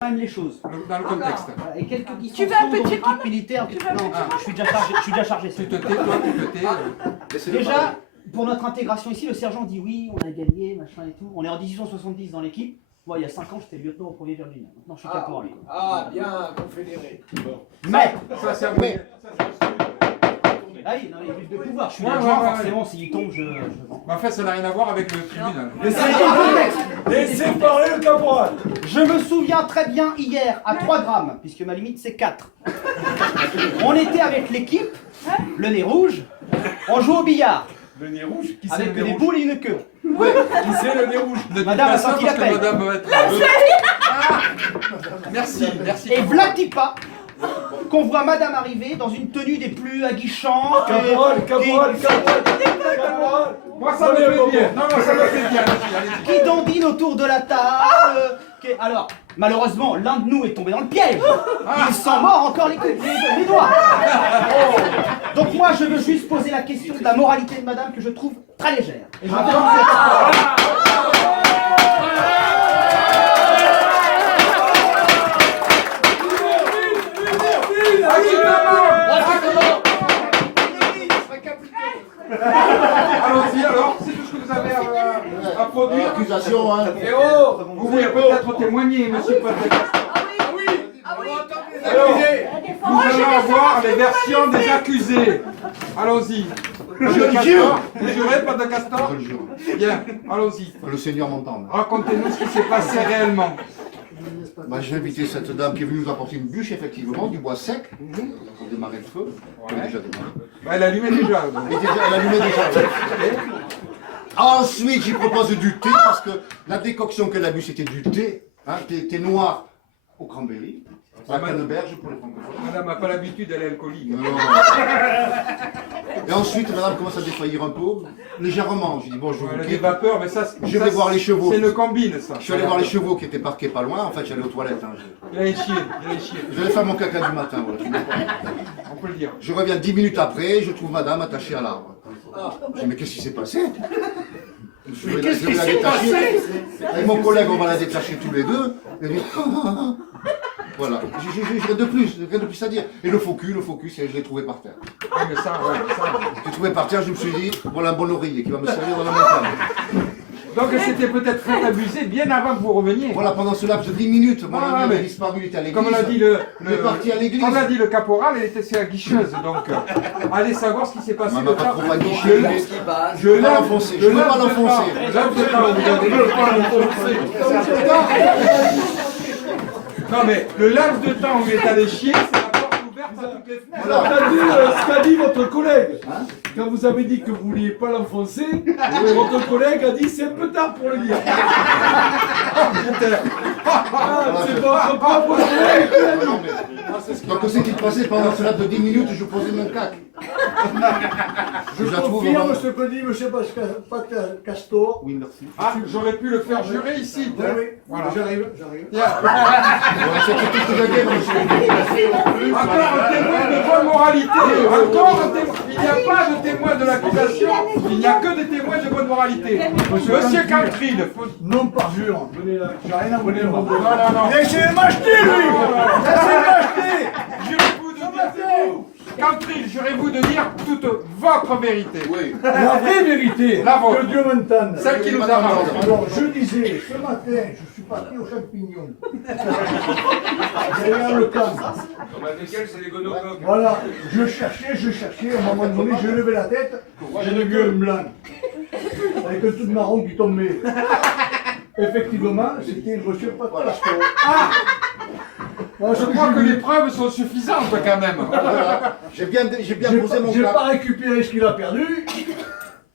même les choses. Dans le contexte. Et quelques Tu veux un petit équipe militaire. Non, je suis déjà chargé. Tu te tais, toi, tu te tais. Déjà, pour notre intégration ici, le sergent dit oui, on a gagné, machin et tout. On est en 1870 dans l'équipe. Moi, il y a 5 ans, j'étais lieutenant au 1er Virginia. Maintenant, je suis caporal. Ah, bien confédéré. Bon. Mais, Ça, c'est un ah oui, non, il y a plus de pouvoir. Je suis Ouais, l'adjoint, ouais, ouais. forcément, s'il tombe, je vends. Mais en fait, ça n'a rien à voir avec le tribunal. Laissez parler le caporal. Je me souviens très bien hier, à 3 grammes, puisque ma limite c'est 4. On était avec l'équipe, le nez rouge, on joue au billard, Le nez rouge. Qui c'est avec le nez des rouge? boules et une queue. Ouais. Qui c'est le nez rouge? Ne dis Madame pas a ça senti parce la que peine. madame va être... Merci, merci. Et vlati pas qu'on voit madame arriver dans une tenue des plus aguichantes. Caporal. Moi, ça me fait bien. Non, ça me fait bien. Allez-y. Qui dandine autour de la table. Alors, malheureusement, l'un de nous est tombé dans le piège. Il s'en mord encore les doigts. Donc moi, je veux juste poser la question de la moralité de madame que je trouve très légère. Et je Allons-y alors, c'est tout ce que vous avez à produire. Accusation, hein. Et oh, vous voulez peut-être témoigner, monsieur Patrick. Nous allons avoir les versions des accusés. Allons-y. Monsieur Castor, vous jurez, pas de Castor? Je le jure. Bien, allons-y. Le Seigneur m'entend. Racontez-nous ce qui s'est passé réellement. Bah, j'ai invité cette dame qui est venue nous apporter une bûche, effectivement, du bois sec, pour démarrer le feu. Elle a déjà démarré. Bah, elle allumait déjà. Elle allumait déjà. Ensuite, j'y propose du thé, parce que la décoction qu'elle a bu, c'était du thé. Hein, thé noir au cranberry, à canneberge pour les francophones. Madame n'a pas l'habitude, elle est alcoolique. Non. Et ensuite, madame commence à défaillir un peu, légèrement. J'ai dit, bon, je vous Elle a des quitte. vapeurs, mais ça, Je vais voir les chevaux. C'est une combine, ça. Je suis allé voir les chevaux qui étaient parqués pas loin. En fait, j'allais aux toilettes. Hein. Il a échié, J'allais faire mon caca du matin. Voilà. on peut le dire. Je reviens 10 minutes après, je trouve madame attachée à l'arbre. Je dis, mais qu'est-ce qui s'est passé? Qu'est-ce qui s'est passé? Avec mon collègue, on va la détacher tous les deux. Et dit, voilà. J'ai rien de plus à dire. Et le focus, je l'ai trouvé par terre. Oui, mais ça, ouais, ça. Je l'ai trouvé par terre, je me suis dit, voilà un bon oreiller qui va me servir dans la montagne. Donc c'était peut-être très abusé bien avant que vous reveniez. Voilà, pendant ce laps de 10 minutes, mon Ah, ami mais avait disparu, il était à l'église. Comme l'a dit Il est parti à l'église. Comme l'a dit le caporal, elle était sur la guicheuse, donc allez savoir ce qui s'est passé. Maman, le pas temps. trop aguiché, Je- mais Je je veux pas lève- l'enfoncer. je Je veux lève pas de l'enfoncer. temps. Lève de temps, vous avez Non mais le laps de temps où il est allé chier, c'est la porte ouverte à toutes les fenêtres. Vous avez entendu ce qu'a dit votre collègue? Quand vous avez dit que vous vouliez pas l'enfoncer, votre collègue a dit c'est un peu tard pour le dire. C'est votre propre collègue qui l'a dit. Non, mais- Donc, qu'est-ce qui se passait pendant ce laps de 10 minutes? Je posais mon cac. Je la trouve confirme vraiment- ce que dit M. Castor. Oui, merci. Ah, j'aurais pu le faire jurer ici. Oui, oui, Voilà. j'arrive. Bien. Voilà, c'est tout ce que j'avais, monsieur. Encore un témoin de bonne moralité. Encore un témoin. Il n'y a pas de témoin de l'accusation. Il n'y a que des témoins de bonne moralité. Monsieur Cantril. Non parjure. Venez là. J'ai rien à vous dire. Non, non, non. Laissez-le m'acheter, lui. Laissez-le m'acheter. Jurez-vous de dire. Cantril, jurez-vous de dire toute votre vérité. Oui. La vraie vérité. La vôtre. Que Dieu m'entende. Celle qui nous arrange. Alors, je disais, ce matin, je suis parti aux champignons. Derrière le camp. Voilà, je cherchais, à un moment donné, j'ai levé la tête, j'ai vu un blanc. Avec un truc marron qui tombait. Effectivement, c'était monsieur Pastor. Ah, Voilà, je crois que les preuves sont suffisantes quand même. Voilà. J'ai bien posé mon J'ai cac. pas récupéré ce qu'il a perdu,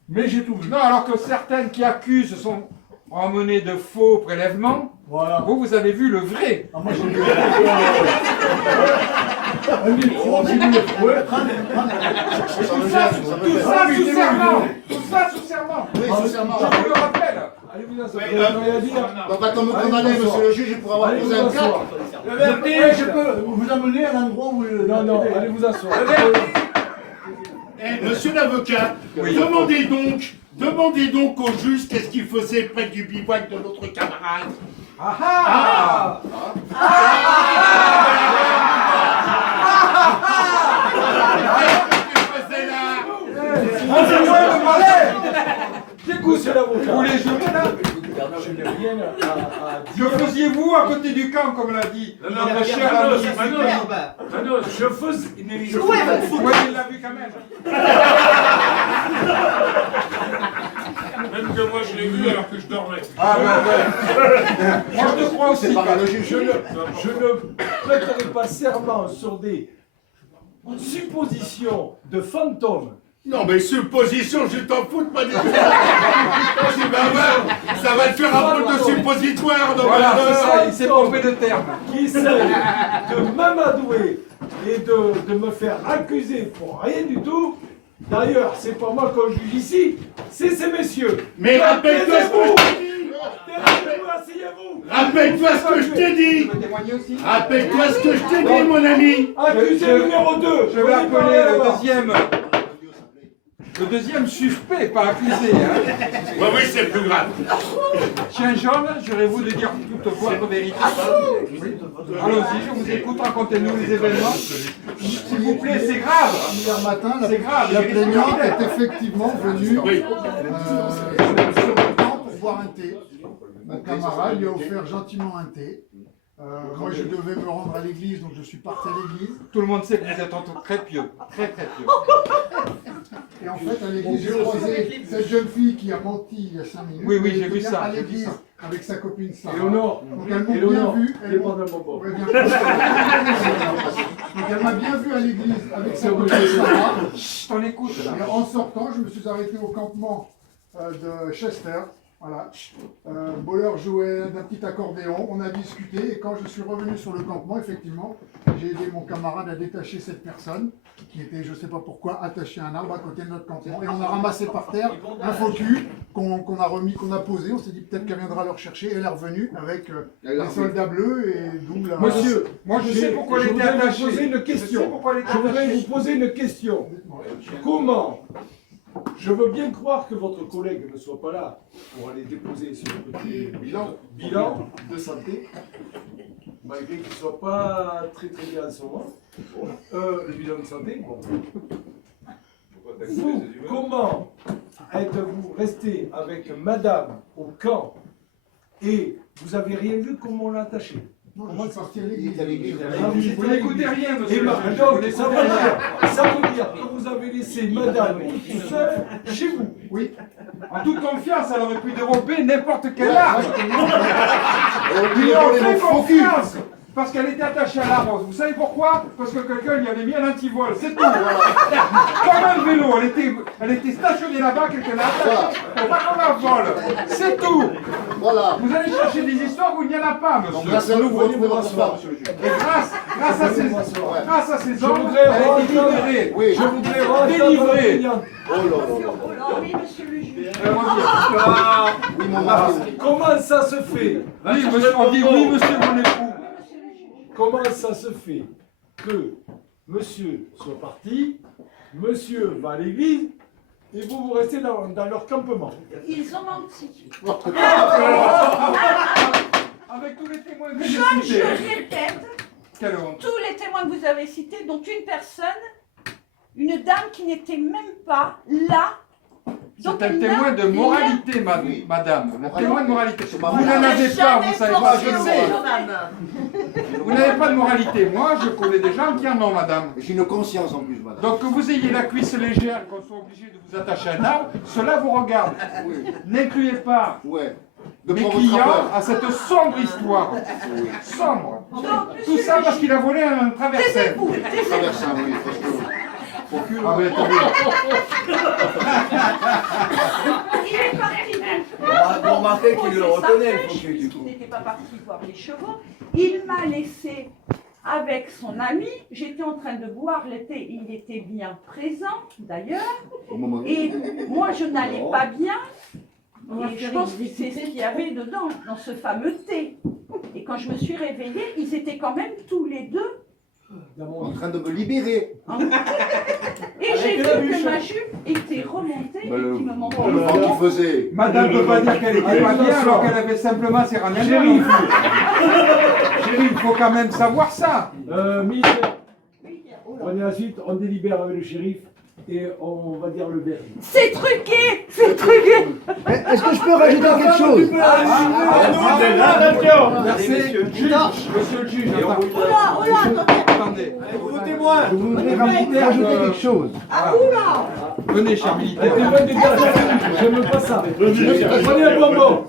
mais j'ai tout vu. Non, alors que certaines qui accusent sont emmenées de faux prélèvements. Voilà. Vous avez vu le vrai. Ah, moi j'ai vu un micro, j'ai vu le fouet. Tout ça sous serment. Tout ça sous serment. Oui, sincèrement. Je vous le rappelle. Allez vous asseoir, vous n'avez rien à dire. On va quand me condamner, monsieur le juge, pour avoir Allez posé vous un asseoir. cac. Je peux vous amener à un endroit où... Non, non, allez vous asseoir. Monsieur l'avocat, Oui. demandez donc au juge qu'est-ce qu'il faisait près du bivouac de notre camarade. Ah ah Ah, c'est moi le malin! J'écoute l'avocat. Vous les jouez là? Je n'ai rien à Que dire. faisiez-vous à côté du camp, comme l'a dit? Non, non, notre mais cher Manos, ami. Manos, je faisais. Mais je Ouais, il l'a vu quand même. Même que moi je l'ai vu alors que je dormais. Ah ouais. Moi je te crois aussi. C'est pas quand même. logique. Je ne prêterai pas serment sur des suppositions de fantômes. Non mais supposition, je t'en fous de pas dire. Tu vas voir, ça va te faire un peu de suppositoire dans Voilà, ma c'est ça, il s'est trompé de terme. Qui essaye de m'amadouer et de me faire accuser pour rien du tout. D'ailleurs, c'est pas moi qu'on juge ici, c'est ces messieurs. Mais rappelle-toi ce que je t'ai dit. Taisez-vous, asseyez-vous. Rappelle-toi ce que je t'ai dit. Tu veux témoigner aussi? Rappelle-toi ce que je t'ai dit, mon ami. Accusé numéro 2. Je vais appeler le deuxième suspect, pas accusé. Hein. Oui, oui, c'est plus grave. Chien jaune, jurez-vous de dire toute votre vérité? Allons-y, je vous écoute, racontez-nous les événements. S'il vous plaît, c'est grave. Hier matin, C'est grave, la il y a des plaignante militaires. est effectivement venue Oui. sur le camp pour boire un thé. Mon camarade lui a offert gentiment un thé. Moi, je devais me rendre à l'église, donc je suis parti à l'église. Tout le monde sait que vous êtes très pieux, très très pieux. Et en fait, à l'église, j'ai croisé cette jeune fille qui a menti il y a 5 minutes. Oui, oui, Elle j'ai vu était ça, à j'ai vu l'église ça. avec sa copine Sarah. Léonore, Donc elles m'ont bien Léonore, vu. t'es pas d'un bonbon. Ouais, bien sûr. Donc elle m'a bien vu à l'église avec sa copine Sarah. Chut, on écoute là. Et en sortant, je me suis arrêté au campement de Chester. Voilà. Boller jouait d'un petit accordéon, on a discuté et quand je suis revenu sur le campement, effectivement, j'ai aidé mon camarade à détacher cette personne qui était, je ne sais pas pourquoi, attachée à un arbre à côté de notre campement. Et on a ramassé par terre un faux cul qu'on a remis, qu'on a posé. On s'est dit peut-être qu'elle viendra le rechercher. Et elle est revenue avec les soldats bleus et d'où la... Monsieur, Moi je sais pourquoi elle je était voudrais vous attachée. poser une Je sais question. pourquoi elle était Je voudrais attachée. vous poser une question. Comment? Je veux bien croire que votre collègue ne soit pas là pour aller déposer ce petit bilan de santé, malgré qu'il ne soit pas très très bien en ce moment. Le bilan de santé, bon. Vous, comment êtes-vous resté avec madame au camp et vous avez rien vu comment on l'a attaché? Non, je suis parti à l'église. Ah, Vous n'écoutez rien, Et monsieur. donc, Vous n'écoutez ça veut dire que vous avez laissé madame toute seule chez vous. Oui. En toute confiance, elle aurait pu dérober n'importe quelle arme. On Lui lui a a volé fait mon faux cul. confiance. Parce qu'elle était attachée à l'arbre. Vous savez pourquoi? Parce que quelqu'un lui avait mis un antivol. C'est tout. Comme un vélo. Elle était stationnée là-bas, quelqu'un l'a attachée. Pour pas qu'on la vole. C'est tout. Voilà. Vous allez chercher des histoires où il n'y en a pas, Donc monsieur. grâce à nous, vous retrouvez votre femme, monsieur le juge. Et grâce à ces hommes, voudrais elle rendre- est libérée. Oui. Je voudrais rendre Délivré. Oh là là. Oui, monsieur le juge. Oui, mon mari. Comment ça se fait? Oui, monsieur, on dit oui, monsieur mon époux. Comment ça se fait que monsieur soit parti, monsieur va à l'église et vous restez dans leur campement? Ils ont menti. Avec tous les témoins que Comme j'ai je cités. répète, Quelle honte. tous les témoins que vous avez cités, dont une personne, une dame qui n'était même pas là. Donc, C'est un elle témoin n'a de rien moralité, Oui. madame. Un témoin de moralité. ma Vous mère. n'en avez pas, vous savez pas, je pensé au sais. Vous n'avez pas de moralité. Moi, je connais des gens qui en ont, madame. J'ai une conscience en plus, madame. Donc que vous ayez la cuisse légère, qu'on soit obligé de vous attacher à un arbre, cela vous regarde. Oui. N'incluez pas Ouais. De mes pauvres clients trappeurs. à cette sombre histoire. Sombre. Donc, Tout monsieur ça le parce juge, qu'il a volé un traversin. taisez-vous, Traversant, oui, parce que... Faux cul, Ah ben, attendez. il est parti donc. Vous remarquez qu'il le reconnaît, le Sa faux pêche, cul, du puisqu'il coup. n'était pas parti voir les chevaux. Il m'a laissé avec son ami. J'étais en train de boire le thé. Il était bien présent, d'ailleurs. Au moment Et moi, je n'allais pas bien. Et je pense que c'est ce qu'il y avait dedans, dans ce fameux thé. Et quand je me suis réveillée, ils étaient quand même tous les deux en train de me libérer. Et j'ai vu que ma jupe était remontée et qu'il me manquait. Le vent qui faisait. Madame ne peut pas dire qu'elle était pas bien alors qu'elle avait simplement ses rangs. Chérie, il faut quand même savoir ça. Militaire, prenez la suite, on délibère avec le shérif et on va dire le verdict. C'est truqué. C'est truqué. Est-ce que je peux rajouter quelque chose? Merci. Juge, monsieur le juge, attendez. Je voudrais rajouter quelque chose. Venez, cher militaire. J'aime pas ça. Prenez un bonbon.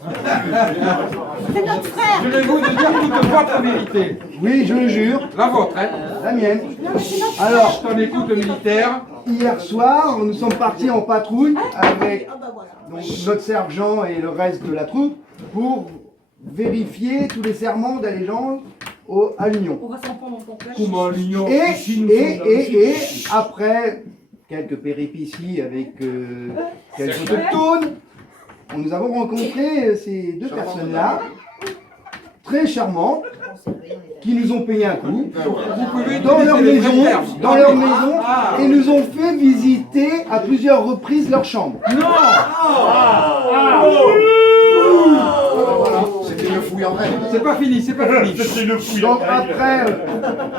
C'est notre frère. Je vais vous dire toute votre vérité. Oui, je le jure, La vôtre, hein. la mienne. Alors, je t'en écoute, le militaire. Hier soir, nous sommes partis en patrouille avec donc, notre sergent et le reste de la troupe pour vérifier tous les serments d'allégeance à l'Union. On va s'en prendre en complet. Comment l'union Et, ici, nous sommes et après quelques péripéties avec quelques autochtones, nous avons rencontré ces deux personnes-là, très charmantes, qui nous ont payé un coup Vous pouvez dans leur utiliser les maison, vrais termes. dans leur maison, Ah. et nous ont fait visiter à plusieurs reprises leur chambre. C'était une fouille en règle. C'est pas fini, c'est pas fini. Donc après,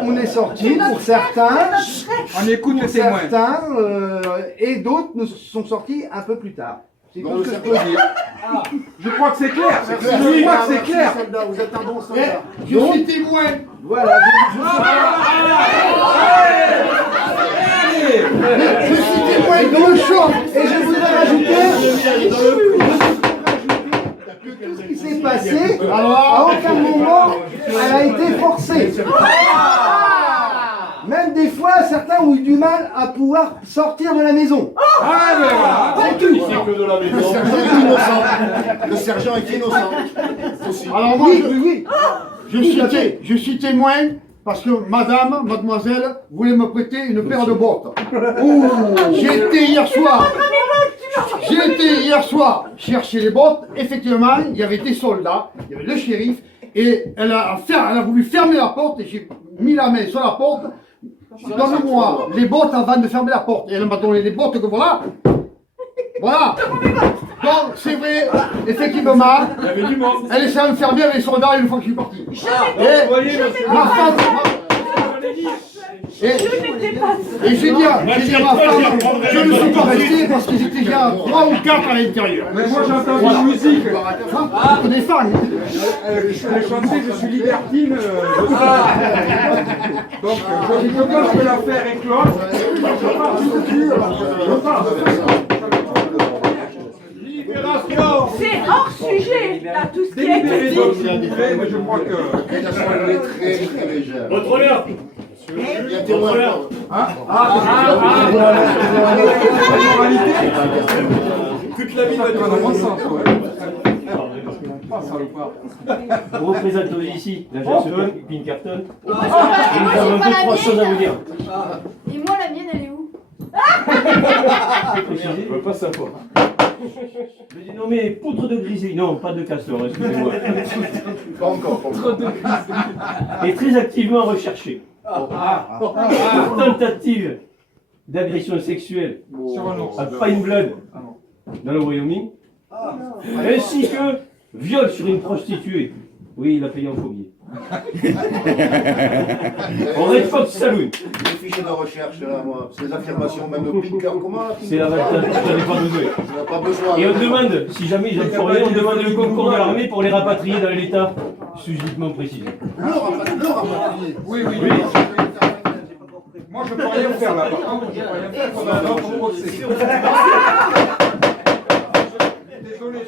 on est sortis pour certains, On écoute les témoins. et d'autres nous sont sortis un peu plus tard. C'est Dans tout le ce que je cercle peux dire. Je crois que c'est clair. C'est Je crois que c'est clair. Vous êtes un bon soldat. Je suis témoin. Voilà. Je suis témoin dans le champ. Et je voudrais rajouter que tout ce qui s'est passé, à aucun moment, elle a été forcée. Même des fois, certains ont eu du mal à pouvoir sortir de la maison. Ah, ben voilà. C'est tout. Le sergent est innocent. Le sergent est innocent. Aussi. Alors moi, oui. Je suis témoin parce que mademoiselle voulait me prêter une paire de bottes. J'ai été hier soir chercher les bottes. Effectivement, il y avait des soldats, il y avait le shérif, et elle a voulu fermer la porte et j'ai mis la main sur la porte. Donne-moi les bottes avant de fermer la porte. Et elle m'a donné les bottes que voilà. Voilà. Donc c'est vrai, effectivement, elle essaie de me fermer avec les soldats une fois que je suis parti. Et ma femme. Et j'ai dit à ma femme, je ne suis pas resté parce qu'ils étaient déjà 3 ou 4 à l'intérieur. Mais moi j'entends une musique. Des femmes. Je chantais, je suis libertine. Donc je pense que l'affaire est close. C'est hors sujet, là, tout ce qui a été Délibéré, dit. donc, s'il vous plaît, mais je crois que. Elle est très très légère. Votre honneur. Il y a témoin. Toute la vie va être dans mon sens. Vous représentez ici la Gerson, Pinkerton. Et moi, j'ai Nous avons pas la trois choses à vous mienne. dire. Et moi, la mienne, elle est où? Je veux pas savoir. Je vais dénommer poutre de griseille. Non, pas de castor, excusez-moi. Pas encore. Et très activement recherché. Pour tentative d'agression sexuelle à Pine Blood dans le Wyoming. Ainsi que viol sur une prostituée. Oui, il a payé en phobie. Au Red Fox Saloon. Les fichiers de recherche, là, moi, ces affirmations, même le Pinker, comment là C'est la valeur, j'en ai pas besoin. On n'a pas besoin. Et on demande, si jamais ils en font rien, on demande le concours de l'armée pour les rapatrier dans l'état subitement précisé. Le rapatrié. Oui. Moi je peux rien faire là, par contre, je peux rien faire pendant un autre procès. Désolé,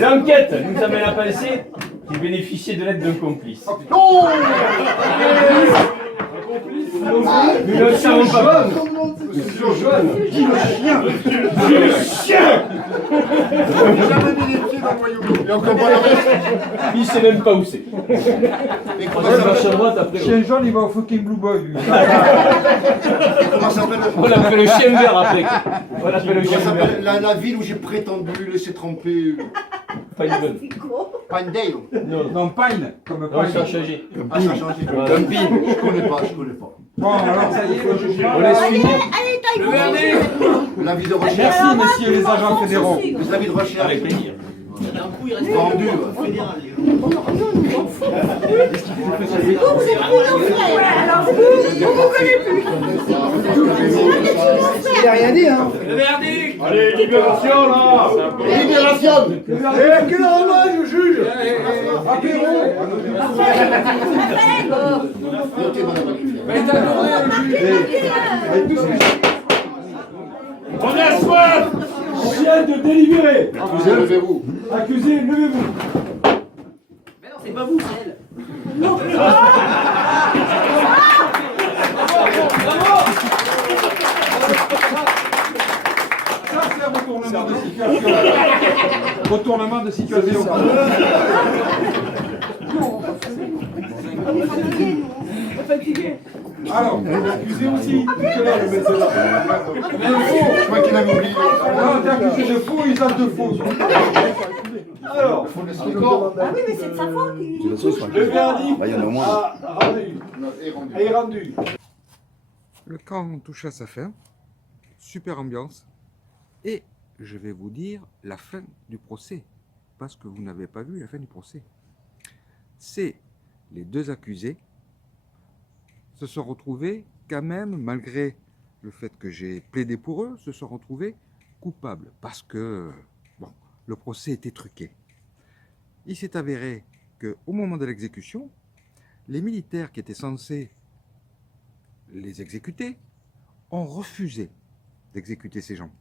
L'enquête nous amène à penser qu'il bénéficiait de l'aide d'un complice. Non. Nous ne le savons pas. Monsieur Joanne. Dis le chien. Dis le chien. J'ai jamais mis les pieds dans le voyou. Et encore pas la reste. Il sait même pas où c'est. Et comment Ouais, ça marche à s'appelle droite après. chien jaune, il va au fucking Blue Boy, lui. Comment ça s'appelle On l'appelle le chien vert après. On l'appelle le chien Comment vert. s'appelle la ville où j'ai prétendu laisser tremper Pas une bonne. Pinedale. Non, Non, Pine, comme non, ça a Pine. changé. Ah, ça a changé. Dumping. Je connais pas. Bon, alors ça y est, le jugement. On laisse finir. Allez, taille Le verdict. L'avis de recherche. Merci, messieurs les agents fédéraux. L'avis de recherche. Avec plaisir. Vendu. Il n'a rien dit, hein. Le verdict. Allez, libération là. Libération. Eh, quel hommage, juge. Apéro. Notez, madame. Faites attendez le juge. On a soif. On vient de délibérer. Accusé, levez-vous. Accusé, levez-vous. Mais non, c'est pas vous, c'est elle. Ça, c'est un retournement de situation. Retournement de situation. Alors, Accusé aussi. Que là, le médecin là. Je crois qu'il avait oublié. non, t'es accusé de faux, usage de faux. Alors, Ah oui, mais c'est de sa faute. le verdict est rendu. Le camp touche à sa fin. Super ambiance. Et je vais vous dire la fin du procès. Parce que vous n'avez pas vu la fin du procès. C'est les deux accusés se sont retrouvés quand même, malgré le fait que j'ai plaidé pour eux, se sont retrouvés coupables. Parce que, bon, le procès était truqué. Il s'est avéré qu'au moment de l'exécution, les militaires qui étaient censés les exécuter ont refusé d'exécuter ces gens.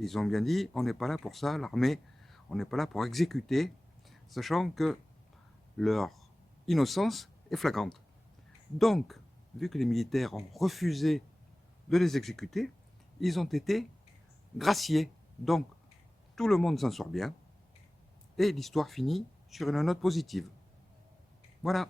Ils ont bien dit, on n'est pas là pour ça, l'armée, on n'est pas là pour exécuter, sachant que leur innocence est flagrante. Donc, vu que les militaires ont refusé de les exécuter, ils ont été graciés. Donc, tout le monde s'en sort bien. Et l'histoire finit sur une note positive. Voilà.